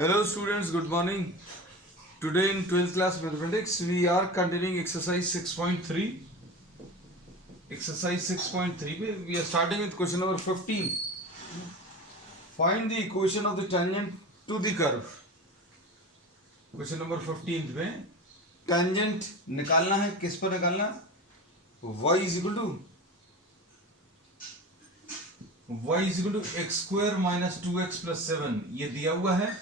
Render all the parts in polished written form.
Hello students, good morning. Today in 12th class mathematics we are continuing exercise 6.3. Exercise 6.3 we are starting with question number 15. Find the equation of the tangent to the curve. Question number 15 में tangent निकालना है, किस पर निकालना? y is equal to x square minus 2x plus 7 ये दिया हुआ है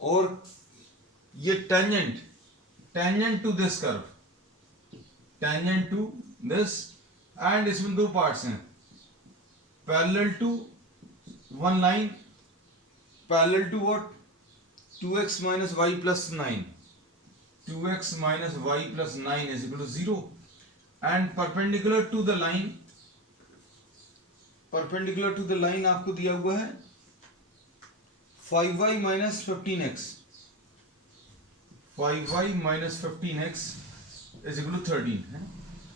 और ये tangent to this curve, tangent to this, and इसमें दो पार्ट्स हैं, parallel to one line, parallel to what 2x minus y plus 9, 2x minus y plus 9 is equal to 0 and perpendicular to the line आपको दिया हुआ है 5y minus 15x, 5y minus 15x is equal to 13 है।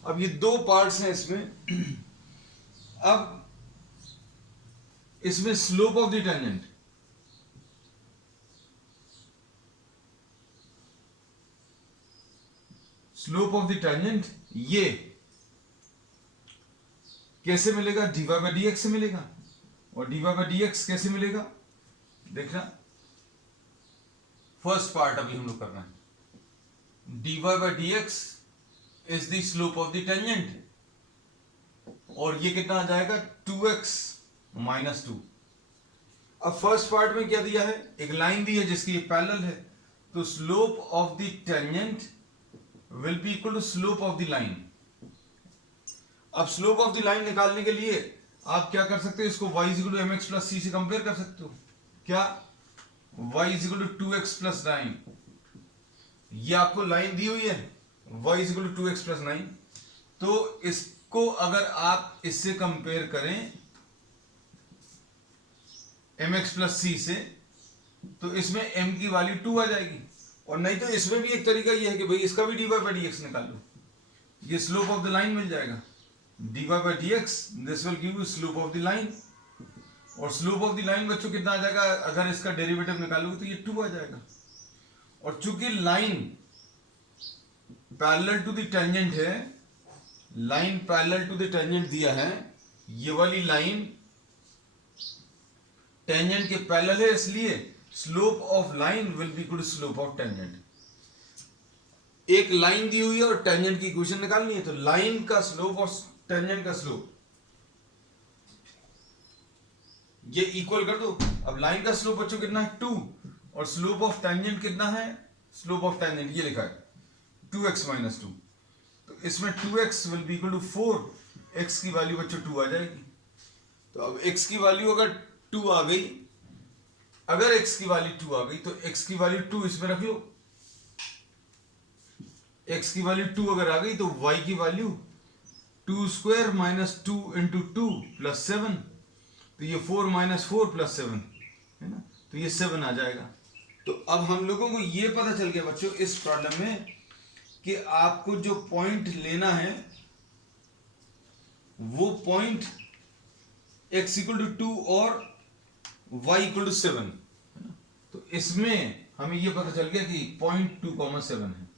अब ये दो parts हैं इसमें। अब इसमें slope of the tangent, slope of the tangent ये कैसे मिलेगा? dy by dx से मिलेगा। और dy by dx कैसे मिलेगा देखना, फर्स्ट पार्ट अभी हम लोग कर रहे हैं। dy by dx is the slope of the tangent और ये कितना आ जाएगा 2x minus 2। अब फर्स्ट पार्ट में क्या दिया है? एक लाइन दी है जिसकी पैरेलल है, तो slope of the tangent will be equal to slope of the line. अब स्लोप ऑफ द लाइन निकालने के लिए आप क्या कर सकते हो? इसको y is equal to mx plus c से कंपेयर कर सकते हो। क्या? y is equal to 2x plus 9, ये आपको लाइन दी हुई है y is equal to 2x plus 9, तो इसको अगर आप इससे कंपेयर करें mx plus c से, तो इसमें m की वैल्यू 2 आ जाएगी। और नहीं तो इसमें भी एक तरीका ये है कि भाई इसका भी dy by dx निकाल लो, ये स्लोप ऑफ द लाइन मिल जाएगा। dy by dx this will give you slope of the line, और स्लोप ऑफ द लाइन बच्चों कितना आ जाएगा? अगर इसका डेरिवेटिव निकालोगे तो ये 2 आ जाएगा। और चूंकि line parallel to the tangent है, line parallel to the tangent दिया है, ये वाली लाइन टेंजेंट के पैरेलल है, इसलिए slope of line will be equal to slope of tangent. एक लाइन दी हुई है और टेंजेंट की इक्वेशन निकालनी है, तो लाइन का स्लोप और टेंजेंट का स्लोप ये इक्वल कर दो। अब लाइन का स्लोप बच्चों कितना है 2 और स्लोप ऑफ टेंजेंट कितना है? स्लोप ऑफ टेंजेंट ये लिखा है 2x minus 2, तो इसमें 2x will be equal to 4, x की वैल्यू बच्चों 2 आ जाएगी। तो अब x की वैल्यू अगर 2 आ गई, अगर x की वैल्यू 2 आ गई तो x की वैल्यू 2 इसमें रख लो। x की वैल्यू 2 अगर आ गई तो y की value 2 square minus 2 into 2 plus 7, तो ये 4 माइनस 4 प्लस 7 है ना, तो ये 7 आ जाएगा। तो अब हम लोगों को ये पता चल गया बच्चों इस प्रॉब्लम में कि आपको जो पॉइंट लेना है वो पॉइंट x इक्वल टू 2 और y इक्वल टू 7 है ना। तो इसमें हमें ये पता चल गया कि पॉइंट 2,7 है।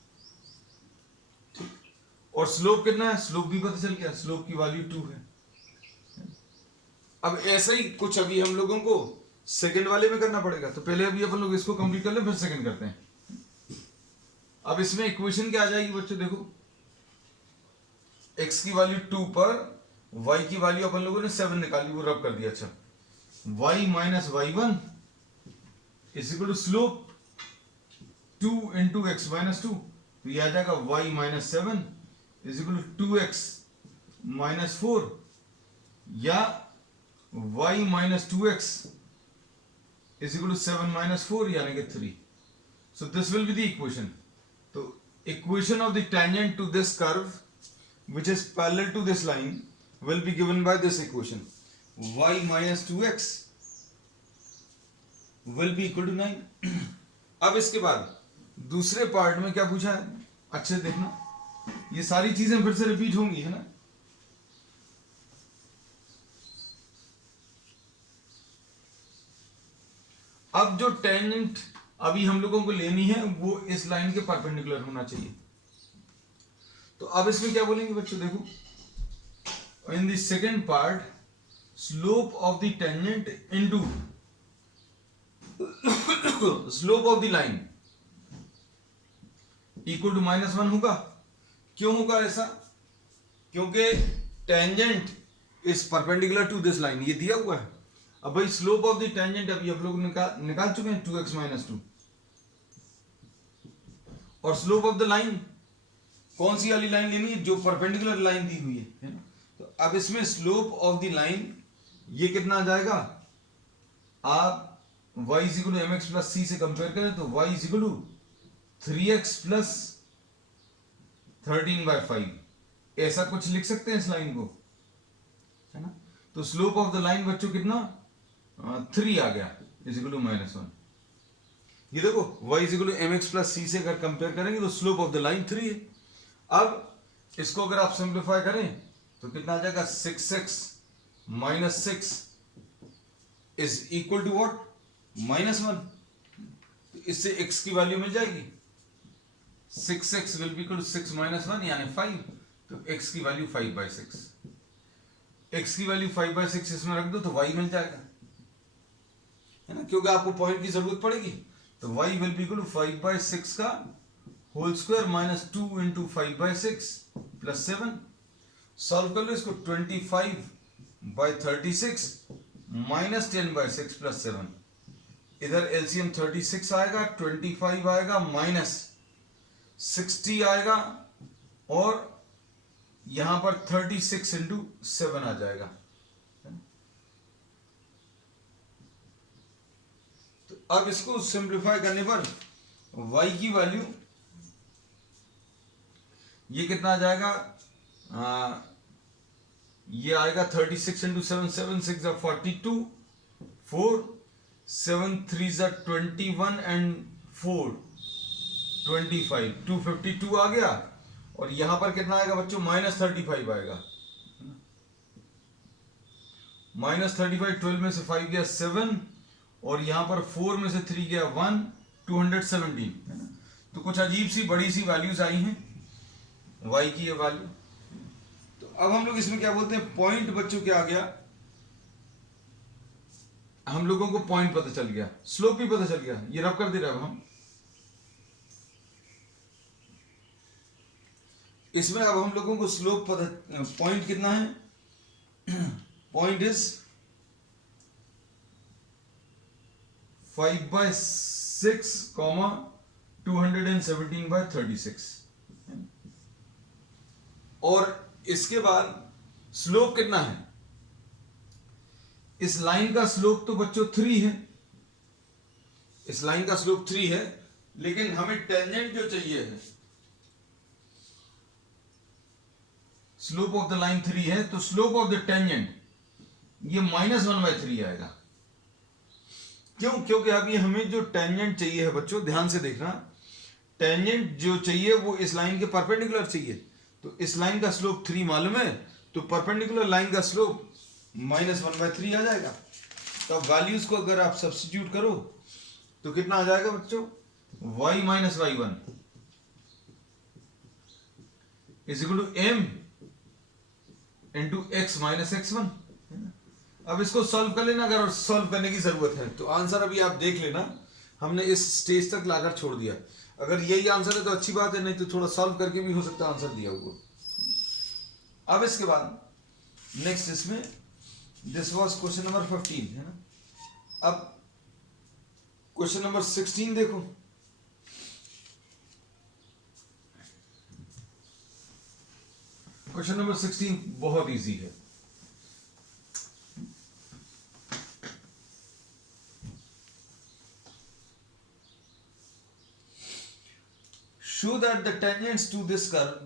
और स्लोप कितना है? स्लोप भी पता चल गया, स्लोप की वैल्यू 2 है। अब ऐसा ही कुछ अभी हम लोगों को सेकंड वाले में करना पड़ेगा, तो पहले अभी अपन लोग इसको कंप्लीट कर ले, फिर सेकंड करते हैं। अब इसमें इक्वेशन क्या आ जाएगी बच्चों? देखो x की वैल्यू 2 पर y की वैल्यू अपन लोगों ने 7 निकाली, वो रब कर दिया। अच्छा, y minus y1 is equal to slope 2 into x minus 2, तो ये आ जाएगा y minus 7 is equal to 2x minus 4, या y minus 2x is equal to 7 minus 4 यानी कि 3। So this will be the equation. तो equation of the tangent to this curve which is parallel to this line will be given by this equation, y minus 2x will be equal to 9। अब इसके बाद दूसरे part में क्या पूछा है? अच्छे देखना, ये सारी चीजें फिर से रिपीट होंगी है ना। अब जो टेंजेंट अभी हम लोगों को लेनी है वो इस लाइन के परपेंडिकुलर होना चाहिए। तो अब इसमें क्या बोलेंगे बच्चों, देखो in the second part slope of the tangent into slope of the line equal to -1 होगा। क्यों होगा ऐसा? क्योंकि tangent is perpendicular to this line, ये दिया हुआ है। अब भाई स्लोप ऑफ द टेंजेंट अभी हम लोग निकाल चुके हैं 2x - 2, और स्लोप ऑफ द लाइन कौन सी वाली लाइन लेनी है? जो परपेंडिकुलर लाइन दी हुई है ना। तो अब इसमें स्लोप ऑफ द लाइन ये कितना आ जाएगा? आप y = mx + c से कंपेयर करें तो y = 3x + 13/5 ऐसा कुछ लिख सकते हैं इस लाइन को, है ना। तो स्लोप ऑफ द लाइन बच्चों कितना 3 आ गया = -1। ये देखो y = mx + c से अगर कंपेयर करेंगे तो स्लोप ऑफ द लाइन 3 है। अब इसको अगर आप सिंप्लीफाई करें तो कितना आ जाएगा? 6x - 6 is equal to what? -1। तो इससे x की वैल्यू मिल जाएगी। 6x will be equal to 6 - 1 यानी 5। तो x की वैल्यू 5/6, x की वैल्यू 5/6 इसमें रख दो तो y मिल जाएगा, है ना, क्योंकि आपको पॉइंट की जरूरत पड़ेगी। तो y will be equal to 5/6 का होल स्क्वायर -2 × 5/6 + 7। सॉल्व कर लो इसको। 25/36 -10/6 + 7। इधर एलसीएम 36 आएगा, 25 आएगा, -60 आएगा, और यहां पर 36 × 7 आ जाएगा। तो अब इसको सिंप्लीफाई करने पर y की वैल्यू ये कितना आ जाएगा? ये आएगा 36 × 7, 7 × 6 = 42, 4 7 3 = 21 and 4 25, 252 आ गया। और यहां पर कितना आएगा बच्चों? -35 आएगा। -35, 12 में से 5 गया 7, और यहां पर 4 में से 3 गया 1, 217, है ना। तो कुछ अजीब सी बड़ी सी वैल्यूज आई हैं y की ये वैल्यू। तो अब हम लोग इसमें क्या बोलते हैं? पॉइंट बच्चों क्या आ गया? हम लोगों को पॉइंट पता चल गया, स्लोप भी पता चल गया। ये रब कर दे रहे हैं अब हम इसमें। अब हम लोगों को स्लोप पता, पॉइंट कितना है? पॉइंट इज 5/6, 217/36, और इसके बाद स्लोप कितना है? इस लाइन का स्लोप तो बच्चों 3 है, इस लाइन का स्लोप 3 है, लेकिन हमें टेंजेंट जो चाहिए है, स्लोप ऑफ द लाइन 3 है, तो स्लोप ऑफ द टेंजेंट ये -1/3 आएगा। क्यों? क्योंकि अभी हमें जो टेंजेंट चाहिए है बच्चों, ध्यान से देखना, टेंजेंट जो चाहिए वो इस लाइन के परपेंडिकुलर चाहिए। तो इस लाइन का स्लोप 3 मालूम है, तो परपेंडिकुलर लाइन का स्लोप -1/3 आ जाएगा। तो अब वैल्यूज को अगर आप सब्स्टिट्यूट करो तो कितना आ जाएगा बच्चों? y - y1 is equal to m × x - x1। अब इसको सॉल्व कर लेना, अगर सॉल्व करने की जरूरत है तो आंसर अभी आप देख लेना, हमने इस स्टेज तक लाकर छोड़ दिया। अगर यही आंसर है तो अच्छी बात है, नहीं तो थोड़ा सॉल्व करके भी हो सकता है आंसर दिया हुआ। अब इसके बाद नेक्स्ट इसमें दिस वाज क्वेश्चन नंबर 15, है ना। अब क्वेश्चन नंबर 16 देखो। क्वेश्चन नंबर 16 बहुत इजी है। Show that the tangents to this curve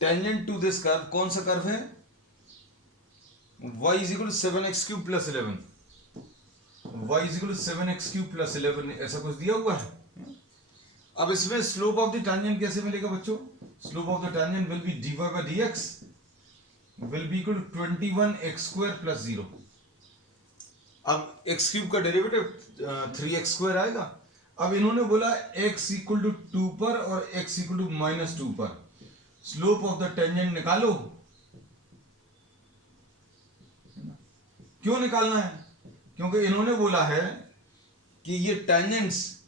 tangent to this curve, कौन सा कर्व है? y = 7x³ + 11, y = 7x³ + 11 ऐसा कुछ दिया हुआ है। अब इसमें स्लोप ऑफ द टेंजेंट कैसे मिलेगा बच्चों? Slope of the tangent will be dy by dx will be equal to 21x² plus 0। अब एक्स क्यूब का डेरिवेटिव 3x² आएगा। अब इन्होंने बोला x इक्वल टू 2 पर और x इक्वल टू -2 पर स्लोप ऑफ द टेंजेंट निकालो। क्यों निकालना है? क्योंकि इन्होंने बोला है कि ये टेंजेंट्स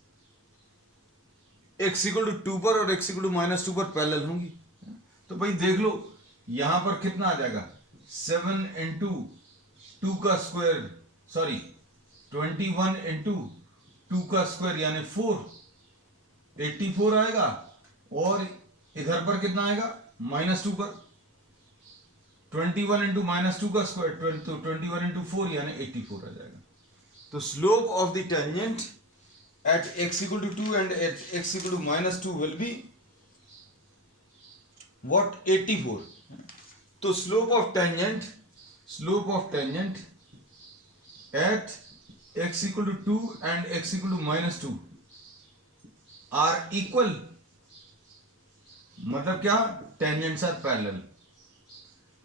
x इक्वल टू 2 पर और x इक्वल टू -2 पर पैरेलल होंगी। तो भाई देख लो यहां पर कितना आ जाएगा, 7 इंटू 2 का स्क्वायर, सॉरी 21 इंटू 2 का स्क्वायर यानी 4, 84 आएगा। और इधर पर कितना आएगा, -2 पर 21 इंटू -2 का स्क्वायर, तो 21 इंटू 4 यानी 84 आ जाएगा। तो slope of the tangent at x equal to 2 and at x equal to -2 will be what, 84। तो slope of tangent at x equal to 2 and x equal to -2 are equal, मतलब क्या, tangents are parallel।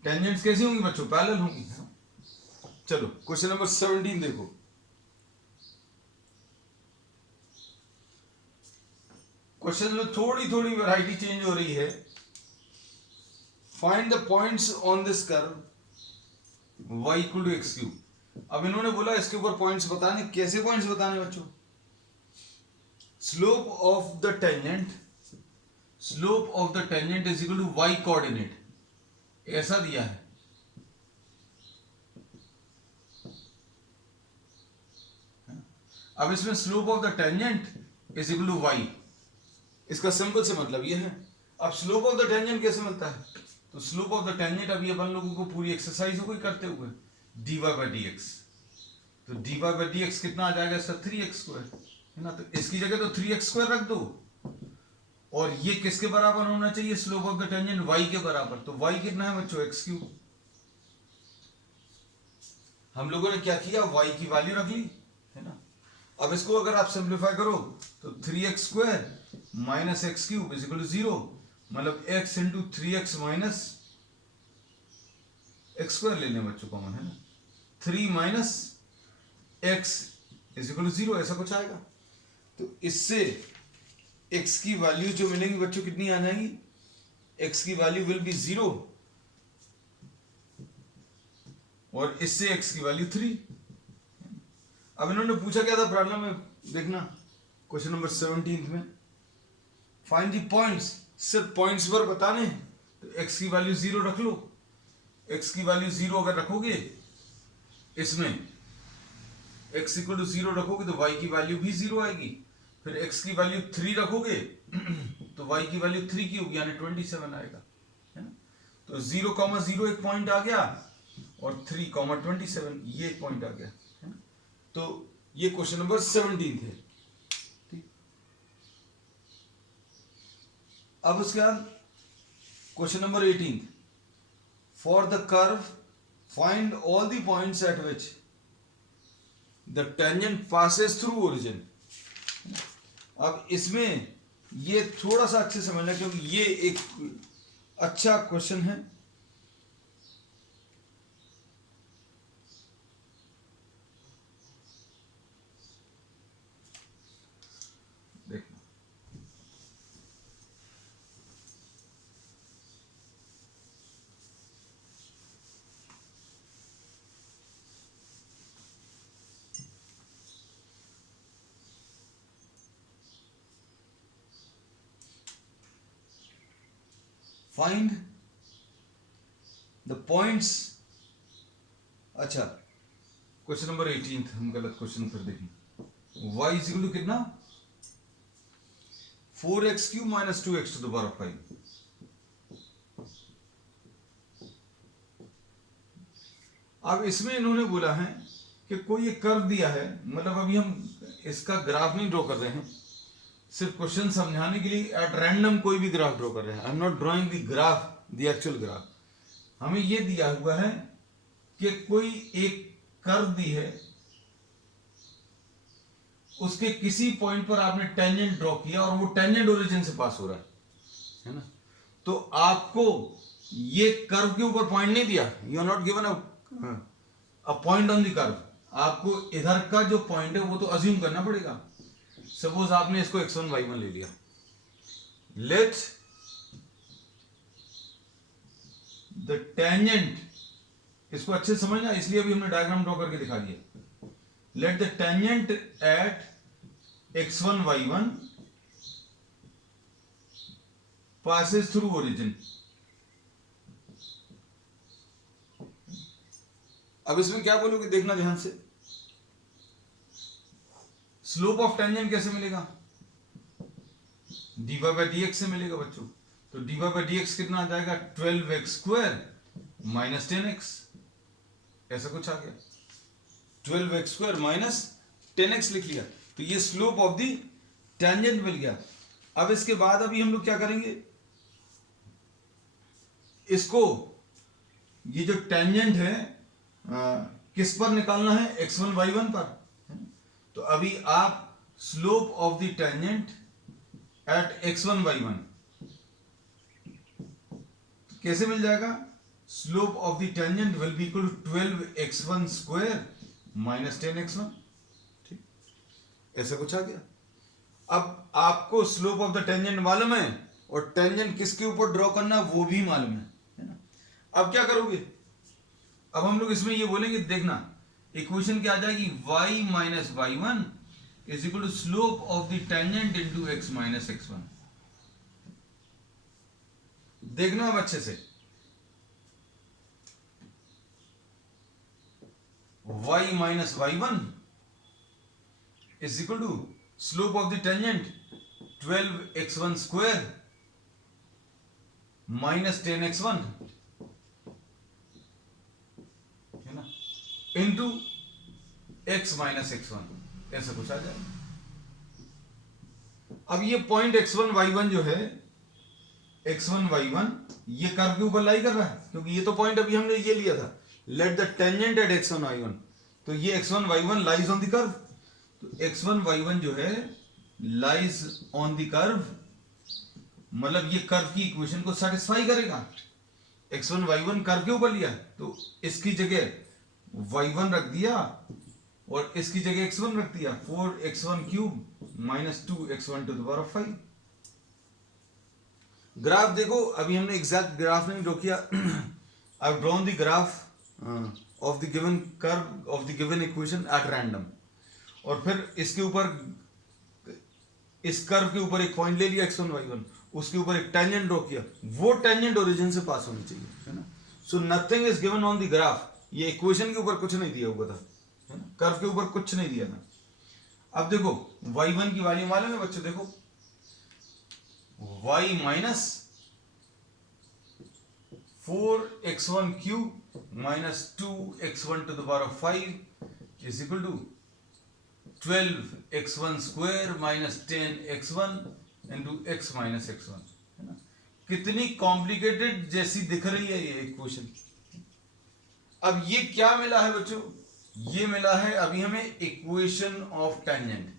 tangents कैसी होंगी बच्चों, parallel होंगी। चलो question number 17 देखो। Question में थोड़ी थोड़ी वैरायटी चेंज हो रही है। Find the points on this curve y equal to x cube. अब इन्होंने बोला इसके ऊपर पॉइंट्स बताने, कैसे पॉइंट्स बताने बच्चों? Slope of the tangent is equal to y coordinate, ऐसा दिया है। अब इसमें slope of the tangent is equal to y, इसका सिंपल से मतलब ये है। अब स्लोप ऑफ द टेंजेंट कैसे मिलता है? तो स्लोप ऑफ द टेंजेंट अभी अपन लोगों को पूरी एक्सरसाइज हो गई करते हुए, dy by dx। तो dy by dx कितना आ जाएगा इसका, 3x² है ना। तो इसकी जगह तो 3x² रख दो, और ये किसके बराबर होना चाहिए, slope of the tangent y के बराबर। तो y कितना है बच्चों, x3। हम लोगों ने क्या किया, y की वैल्यू रख ली है ना। अब इसको अगर आप सिंप्लीफाई करो तो 3x² minus x³ is equal to 0, मतलब x into 3x minus x² ले लें बच्चों कॉमन है ना। 3 minus x is equal to 0, ऐसा कुछ आएगा। तो इससे x की वैल्यू जो मिलेंगी बच्चों कितनी आ जाएंगी, x की वैल्यू विल बी 0 और इससे x की वैल्यू 3। अब इन्होंने पूछा क्या था प्रॉब्लम में, देखना क्वेश्चन नंबर 17 में, फाइंड दी पॉइंट्स, सिर्फ पॉइंट्स पर बताने। तो x की वैल्यू 0 रख लो। x की वैल्यू 0 अगर रखोगे इसमें, x इक्वल टू 0 रखोगे तो y की वैल्यू भी 0 आएगी। फिर x की वैल्यू 3 रखोगे तो y की वैल्यू 3 की होगी यानी 27 आएगा है ना। तो 0,0 एक पॉइंट आ गया और 3,27 ये एक पॉइंट आ गया है ना। तो ये क्वेश्चन नंबर 17 थे। अब उसके बाद question number 18, for the curve find all the points at which the tangent passes through origin. अब इसमें ये थोड़ा सा अच्छे से समझना क्योंकि ये एक अच्छा क्वेश्चन है। देखना फाइंड द पॉइंट्स। अच्छा क्वेश्चन नंबर 18 हम गलत क्वेश्चन फिर देखें। y इज इक्वल टू कितना, 4x³ minus 2x to the power of 5। अब इसमें इन्होंने बोला है कि कोई एक कर्व दिया है, मतलब अभी हम इसका ग्राफ नहीं ड्रॉ कर रहे हैं, सिर्फ क्वेश्चन समझाने के लिए एट रैंडम कोई भी ग्राफ ड्रॉ कर रहे हैं। I am not drawing the graph, the actual graph. हमें यह दिया हुआ है कि कोई एक कर्व दी है उसके किसी पॉइंट पर आपने टेंजेंट ड्रॉ किया और वो टेंजेंट ओरिजिन से पास हो रहा है ना, तो आपको ये कर्व के ऊपर पॉइंट नहीं दिया, you are not given a point on the curve, आपको इधर का जो पॉइंट है वो तो अज्यूम करना पड़ेगा। सपोज आपने इसको x1 y1 ले लिया, लेट द टेंजेंट, इसको अच्छे से समझना इसलिए अभी हमने डायग्राम ड्रॉ करके दिखा दिया। Let the tangent at x1 y1 passes through origin। अब इसमें क्या बोलोगे, देखना ध्यान से। स्लोप ऑफ टेंजेंट कैसे मिलेगा, dy बाई dx से मिलेगा बच्चों। तो dy बाई dx कितना आ जाएगा, 12x स्क्वायर माइनस 10x, ऐसा कुछ आ गया, 12x स्क्वायर माइनस 10x लिख लिया, तो ये स्लोप ऑफ द टेंजेंट मिल गया। अब इसके बाद अभी हम लोग क्या करेंगे, इसको ये जो टेंजेंट है किस पर निकालना है, x1 y1 पर। तो अभी आप slope of the tangent at x1 y1 कैसे मिल जाएगा, slope of the tangent will be equal to 12x1 square minus 10x1। ठीक, ऐसा कुछ आ गया। अब आपको स्लोप ऑफ द टेंजेंट मालूम है और टेंजेंट किसके ऊपर ड्रॉ करना वो भी मालूम है ना। अब क्या करोगे, अब हम लोग इसमें ये बोलेंगे, देखना इक्वेशन क्या आ जाएगी, y minus y1 is equal to slope of the tangent into x minus x1। देखना अब अच्छे से, y minus y1 is equal to slope of the tangent 12x1 square minus 10x1 है ना, इंटू x माइनस x1, ऐसा कुछ आ जाएगा। अब ये पॉइंट x1 y1 जो है, x1 y1 ये कर्व के ऊपर लाई कर रहा है, क्योंकि ये तो पॉइंट अभी हमने ये लिया था, let the tangent at x1 y1, तो ये x1 y1 lies on the curve, तो x1 y1 जो है लाइज ऑन द कर्व, मतलब ये कर्व की इक्वेशन को सेटिस्फाई करेगा। x1 y1 कर्व के ऊपर लिया, तो इसकी जगह y1 रख दिया और इसकी जगह x1 रख दिया, 4x1 cube minus 2x1 to the power of 5। Graph देखो, अभी हमने एग्जैक्ट ग्राफ नहीं ड्रॉ किया, I have drawn the graph of the given curve of the given equation at random, और फिर इसके ऊपर, इस कर्व के ऊपर एक पॉइंट ले लिया x1 y1, उसके ऊपर एक टेंजेंट ड्रॉ किया, वो टेंजेंट ओरिजिन से पास होनी चाहिए, है ना। So nothing is given on the graph, ये इक्वेशन के ऊपर कुछ नहीं दिया हुआ था, है ना, कर्व के ऊपर कुछ नहीं दिया था। अब देखो y1 की वैल्यू मालूम है बच्चों, देखो y minus 4x1 cube minus 2x1 to the power of 5 is equal to 12x1 square minus 10x1 into x minus x1, है ना। कितनी कॉम्प्लिकेटेड जैसी दिख रही है ये इक्वेशन। अब ये क्या मिला है बच्चों, ये मिला है अभी हमें इक्वेशन ऑफ टेंजेंट,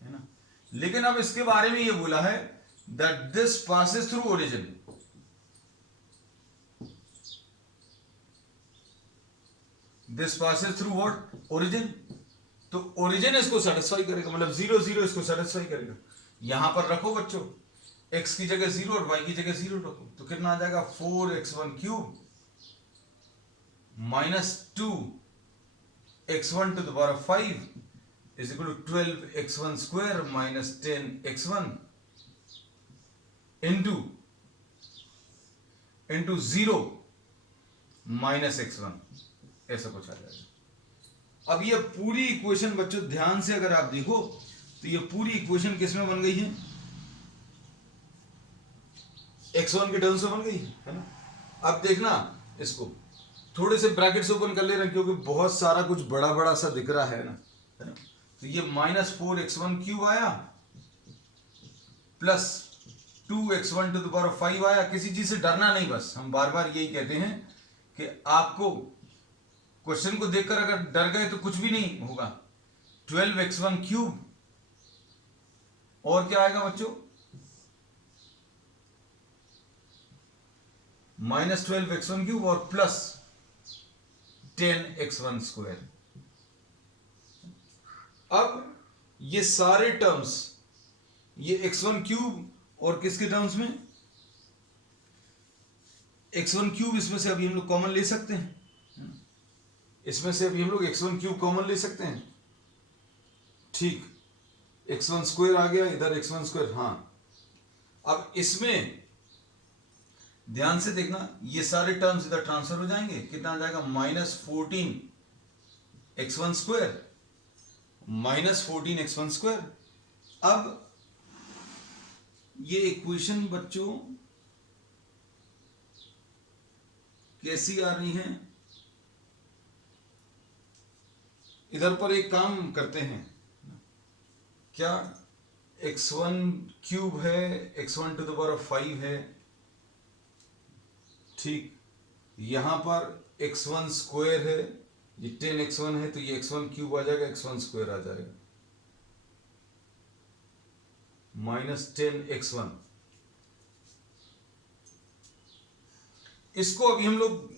है ना। लेकिन अब इसके बारे में ये बोला है that this passes through origin, this passes through what, origin. तो ओरिजिन इसको सेटिस्फाई करेगा, मतलब 0 0 इसको सेटिस्फाई करेगा। यहां पर रखो बच्चों, x की जगह 0 और y की जगह 0 रखो, तो कितना आ जाएगा, 4x1 cube minus 2x1 to the power of 5 is equal to 12x1 square minus 10x1 into 0 minus x1, ऐसा कुछ आ जाएगा। अब ये पूरी इक्वेशन बच्चों ध्यान से अगर आप देखो तो ये पूरी इक्वेशन किस में बन गई है, x1 के टर्म्स में बन गई है ना। अब देखना, इसको थोड़े से ब्रैकेट्स ओपन कर ले रहे हैं क्योंकि बहुत सारा कुछ बड़ा बड़ा सा दिख रहा है ना। तो ये माइनस 4x1 क्यूब आया plus 2x1 to the power of 5 आया। किसी चीज से डरना नहीं, बस हम बार बार यही कहते हैं कि आपको क्वेश्चन को देखकर अगर डर गए तो कुछ भी नहीं होगा। 12x1 क्यूब, और क्या आएगा बच्चों, -12x1 क्यूब और प्लस 10x1 स्क्वायर। अब ये सारे टर्म्स, ये x1 क्यूब और किसके टर्म्स में, x1 क्यूब, इसमें से अभी हम लोग कॉमन ले सकते हैं, इसमें से अभी हम लोग x1 क्यूब कॉमन ले सकते हैं, ठीक, x1 स्क्वायर आ गया इधर, x1 स्क्वायर, हाँ। अब इसमें ध्यान से देखना, ये सारे टर्म्स इधर ट्रांसफर हो जाएंगे, कितना आ जाएगा, -14x1 स्क्वायर, -14x1 स्क्वायर। अब ये इक्वेशन बच्चों कैसी आ रही है, इधर पर एक काम करते हैं, क्या, x1 क्यूब है, x1 to the power of 5 है, ठीक, यहां पर x1 स्क्वायर है, ये 10x1 है, तो ये x1 क्यूब आ जाएगा, x1 स्क्वायर आ जाएगा, -10x1। इसको अभी हम लोग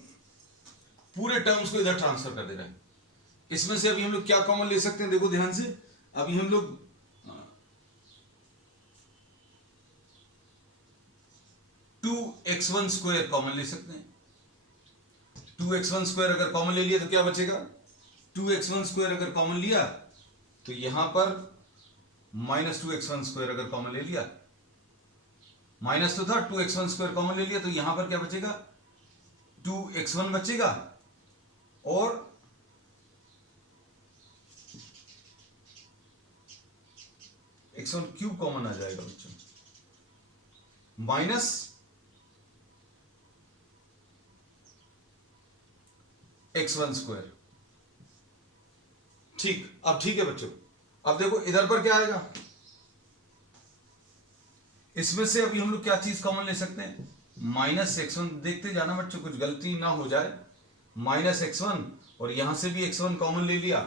पूरे टर्म्स को इधर ट्रांसफर कर दे रहे हैं। इसमें से अभी हम लोग क्या कॉमन ले सकते हैं, देखो ध्यान से, अभी हम लोग 2x1 स्क्वायर कॉमन ले सकते हैं। 2x1 स्क्वायर अगर कॉमन ले लिया तो क्या बचेगा, 2x1 स्क्वायर अगर कॉमन लिया तो यहां पर -2x1 स्क्वायर अगर कॉमन ले लिया, माइनस तो था, 2x1 स्क्वायर कॉमन ले लिया तो यहां पर क्या बचेगा, 2x1 बचेगा, और x1 क्यूब कॉमन आ जाएगा बच्चों, माइनस x1 स्क्वायर, ठीक। अब ठीक है बच्चों, अब देखो इधर पर क्या आएगा, इसमें से अभी हम लोग क्या चीज कॉमन ले सकते हैं, -x1, देखते जाना बच्चों, कुछ गलती ना हो जाए, -x1, और यहां से भी x1 कॉमन ले लिया।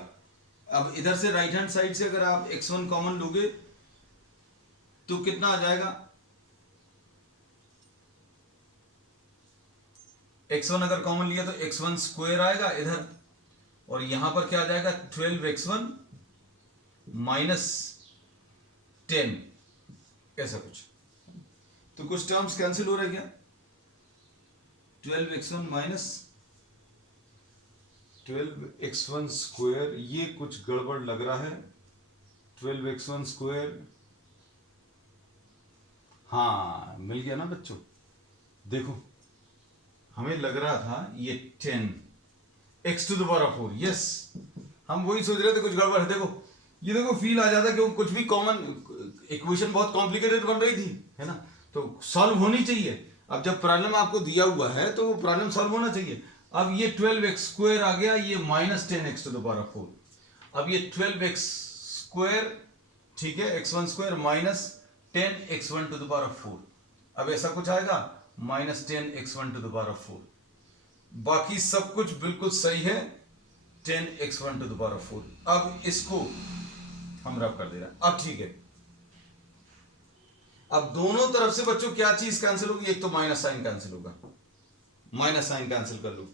अब इधर से राइट हैंड साइड से अगर आप x1 कॉमन लोगे तो कितना आ जाएगा, x1 अगर कॉमन लिया तो x1 स्क्वायर आएगा इधर, और यहां पर क्या आ जाएगा, 12x1 -10, ऐसा कुछ, तो कुछ टर्म्स कैंसिल हो रहे क्या, 12x1 12x1 स्क्वायर, ये कुछ गड़बड़ लग रहा है, 12x1 स्क्वायर, हाँ मिल गया ना बच्चों, देखो हमें लग रहा था ये 10x to the power of 4, yes, हम वही सोच रहे थे कुछ गड़बड़ है, देखो ये देखो फील आ जाता क्यों, कुछ भी कॉमन, इक्वेशन बहुत कॉम्प्लिकेटेड बन रही थी, है ना, तो सॉल्व होनी चाहिए। अब जब प्रॉब्लम आपको दिया हुआ है तो वो प्रॉब्लम सॉल्व होना चाहिए। अब ये 12x स्क्वायर आ गया, ये -10x to the power of 4, अब ये 12x स्क्वायर, ठीक है, x1 square -10x1 to the power of 4, अब ऐसा कुछ आएगा, -10x1 to the power of 4, बाकी सब कुछ बिल्कुल सही है, 10x1 to the power of 4। अब इसको हम रब कर दे रहे हैं, अब ठीक है। अब दोनों तरफ से बच्चों क्या चीज कैंसिल होगी, एक तो माइनस साइन कैंसिल होगा, माइनस साइन कैंसिल कर लो,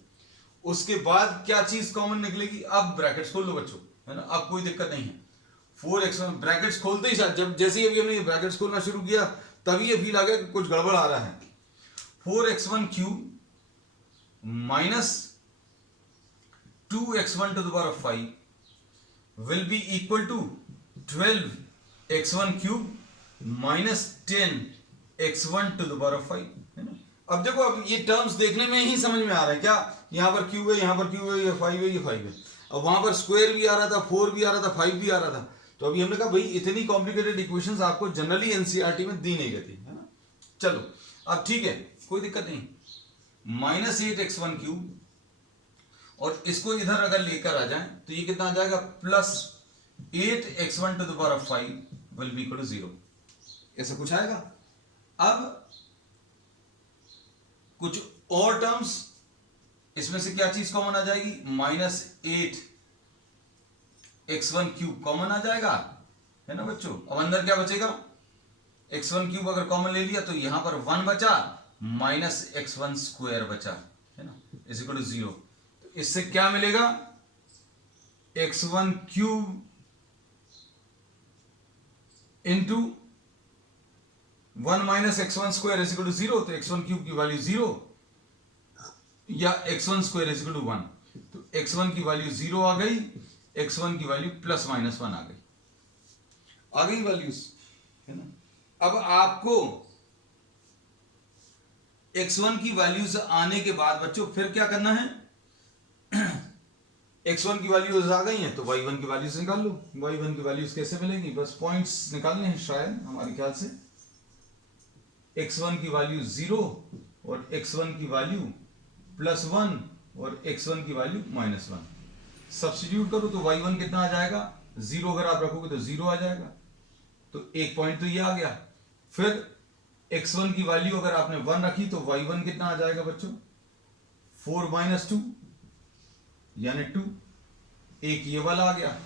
उसके बाद क्या चीज कॉमन निकलेगी, अब ब्रैकेट्स खोल लो बच्चों, है ना, अब कोई दिक्कत नहीं है। 4x1 ब्रैकेट्स खोलते ही साथ, जब जैसे ही अभी हमने ब्रैकेट्स खोलना शुरू किया तभी ये फील आ गया कि कुछ गड़बड़ आ रहा है। 4x1 cube minus 2x1 to the power of 5 will be equal to 12x1 cube -10x1 to the power of 5, है ना। अब देखो, अब ये टर्म्स देखने में ही समझ में आ रहा है क्या, यहां पर क्यूब है, यहां पर क्यूब है, ये 5 है, ये 5 है, अब वहां पर स्क्वायर भी आ रहा था, 4 भी आ रहा था, 5 भी आ रहा था, तो अभी हमने कहा भाई इतनी कॉम्प्लिकेटेड इक्वेशंस आपको जनरली एनसीईआरटी में दी नहीं गई, है ना। चलो अब ठीक है, कोई दिक्कत नहीं, -8x1 क्यूब, और इसको इधर अगर लेकर आ जाए तो ये कितना आ जाएगा, +8x1 to the power of 5 will be equal to 0, ऐसा कुछ आएगा। अब कुछ और टर्म्स, इसमें से क्या चीज कॉमन आ जाएगी, -8 x1 क्यूब कॉमन आ जाएगा, है ना बच्चों। अब अंदर क्या बचेगा, x1 क्यूब अगर कॉमन ले लिया तो यहां पर 1 बचा माइनस x1 स्क्वायर बचा, है ना, इज इक्वल टू 0। तो इससे क्या मिलेगा, x1 cube into 1 minus x1 square is equal to 0। तो x1 क्यूब की वैल्यू 0 या x1 square is equal to 1। तो x1 की वैल्यू 0 आ गई, x1 की वैल्यू प्लस माइनस 1 आ गई वैल्यूज, है ना। अब आपको x1 की वैल्यूज आने के बाद बच्चों फिर क्या करना है, x1 की वैल्यूज आ गई हैं तो y1 की वैल्यूज निकाल लो। y1 की वैल्यूज कैसे मिलेंगी, बस पॉइंट्स निकालने हैं शायद हमारे ख्याल से। x1 की वैल्यू 0 और x1 की वैल्यू प्लस 1 और x1 की वैल्यू माइनस 1। सब्स्टिट्यूट करो तो y1 कितना आ जाएगा, 0 अगर आप रखोगे तो 0 आ जाएगा, तो एक पॉइंट तो ये आ गया। फिर x1 की वैल्यू अगर आपने 1 रखी तो y1 कितना आ जाएगा बच्चों, 4 माइनस 2 यानी 2, एक ये वाला आ गया।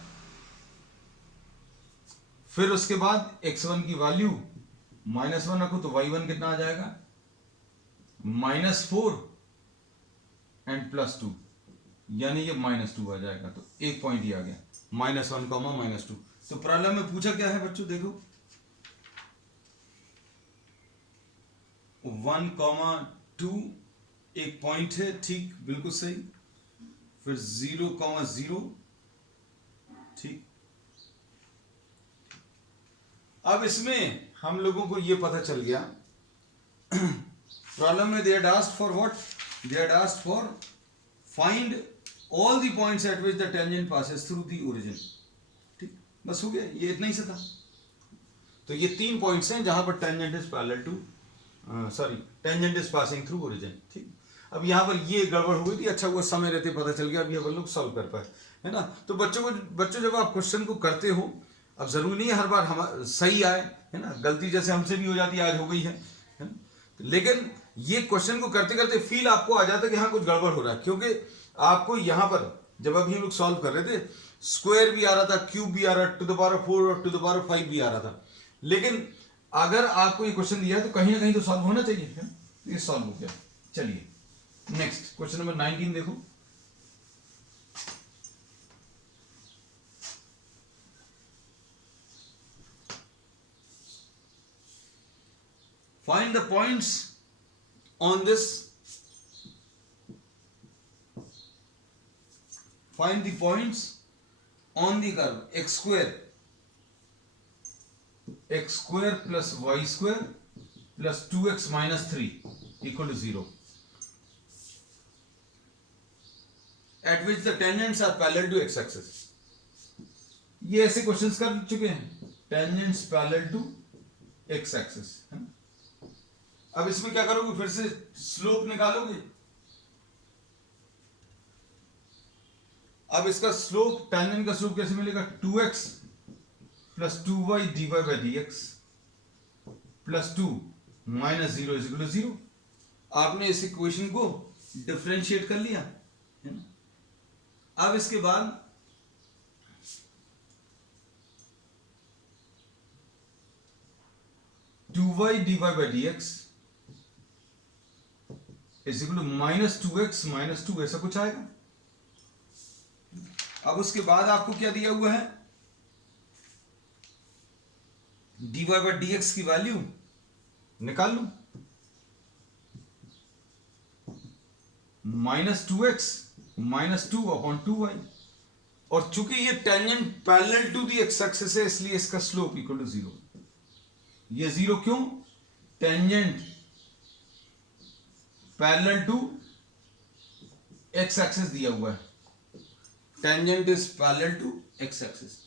फिर उसके बाद x1 की वैल्यू माइनस 1 रखो तो y1 कितना आ जाएगा, -4 एंड प्लस 2 यानी ये -2 आ जाएगा। तो एक पॉइंट ये आ गया, -1 कॉमा -2। तो प्रॉब्लम में पूछा क्या है बच्चों, देखो 1,2 एक पॉइंट है, ठीक बिल्कुल सही। फिर 0,0 ठीक। अब इसमें हम लोगों को ये पता चल गया, प्रॉब्लम में they had asked for what, they had asked for find all the points at which the tangent passes through the origin. ठीक, बस हो गया, ये इतना ही से था। तो ये 3 पॉइंट्स हैं जहां पर tangent is parallel to tangent is passing through origin. ठीक, अब यहाँ पर ये गड़बड़ हो गई थी, अच्छा हुआ समय रहते पता चल गया, अभी हम लोग सॉल्व कर पाए, है ना। तो बच्चों जब आप क्वेश्चन को करते हो, अब जरूरी नहीं है हर बार हम सही आए, है ना, गलती जैसे हमसे भी हो जाती है, आज हो गई है ना? लेकिन ये क्वेश्चन को करते करते फील आपको आ जाता है कि हाँ कुछ गड़बड़ हो रहा है, क्योंकि आपको यहाँ पर जब अभी हम लोग सॉल्व कर रहे थे, स्क्वायर भी आ रहा था, क्यूब भी आ रहा, टू द पावर 4 और टू द पावर 5 भी आ रहा था। लेकिन अगर आपको ये क्वेश्चन दिया है तो कहीं ना कहीं तो सॉल्व होना चाहिए, है? ये सॉल्व हो गया। चलिए नेक्स्ट क्वेश्चन नंबर 19 देखो। Find the points on this. Find the points on the curve x square plus y square plus 2x minus 3 equal to 0, at which the tangents are parallel to x axis. ये ऐसे questions कर चुके हैं, tangents parallel to x axis, है ना। अब इसमें क्या करोगे, फिर से स्लोप निकालोगे। अब इसका स्लोप, टेंजेंट का स्लोप कैसे मिलेगा, 2x plus 2y dy by dx plus 2 minus 0 is equal to 0। आपने इस इक्वेशन को डिफरेंशिएट कर लिया, है ना। अब इसके बाद two y d y by d x is equal to -2x minus 2, ऐसा कुछ आएगा। अब उसके बाद आपको क्या दिया हुआ है, dy बाई डी एक्स की वैल्यू निकाल लो, -2x माइनस 2 अपॉन 2y। और चूंकि ये tangent parallel to the x axis है, इसलिए इसका स्लोप इक्वल टू 0। ये 0 क्यों, tangent parallel to x axis दिया हुआ है, tangent is parallel to x axis.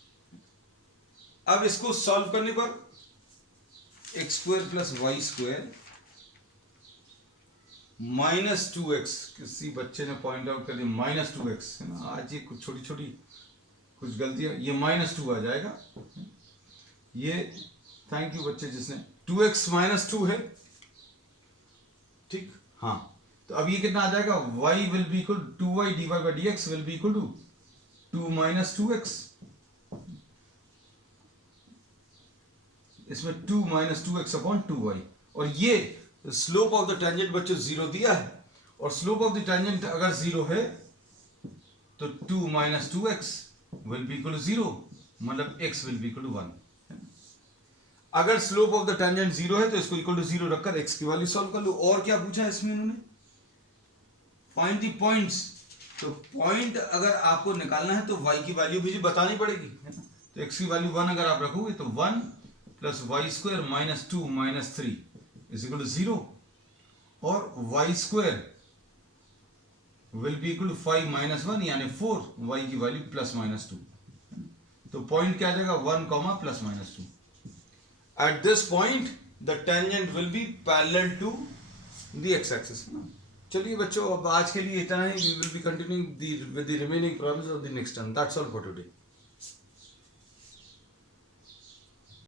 अब इसको सॉल्व करने पर x square plus y square -2x, किसी बच्चे ने पॉइंट आउट कर दिया -2x, है ना। आज ये कुछ छोटी छोटी कुछ गलतियां, ये -2 आ जाएगा। ये थैंक यू बच्चे जिसने 2x माइनस 2 है, ठीक, हाँ। तो अब ये कितना आ जाएगा, y will be equal 2y dy by dx will be equal to 2 minus 2x इसमें 2 माइनस 2x अपॉन 2y, और ये स्लोप ऑफ द टेंजेंट बच्चों 0 दिया है, और स्लोप ऑफ द टेंजेंट अगर 0 है तो 2 minus 2x will be equal to 0, मतलब x will be equal to 1। अगर स्लोप ऑफ द टेंजेंट 0 है तो इसको इक्वल टू 0 रखकर x की वैल्यू सॉल्व कर लो। और क्या पूछा है इसमें इन्होंने, फाइंड द पॉइंट्स। तो पॉइंट अगर आपको निकालना है तो y की वैल्यू भी बतानी पड़ेगी, है ना। तो x की वैल्यू 1 अगर आप रखोगे तो 1 plus y square minus 2 minus 3 is equal to 0, और y square will be equal to 5 minus 1 यानी 4, y की वैल्यू प्लस माइनस 2। तो पॉइंट क्या आ जाएगा 1 comma plus minus 2। At this point, the tangent will be parallel to the x-axis. चलिए बच्चों, अब आज के लिए इतना ही. We will be continuing with the remaining problems of the next term. That's all for today.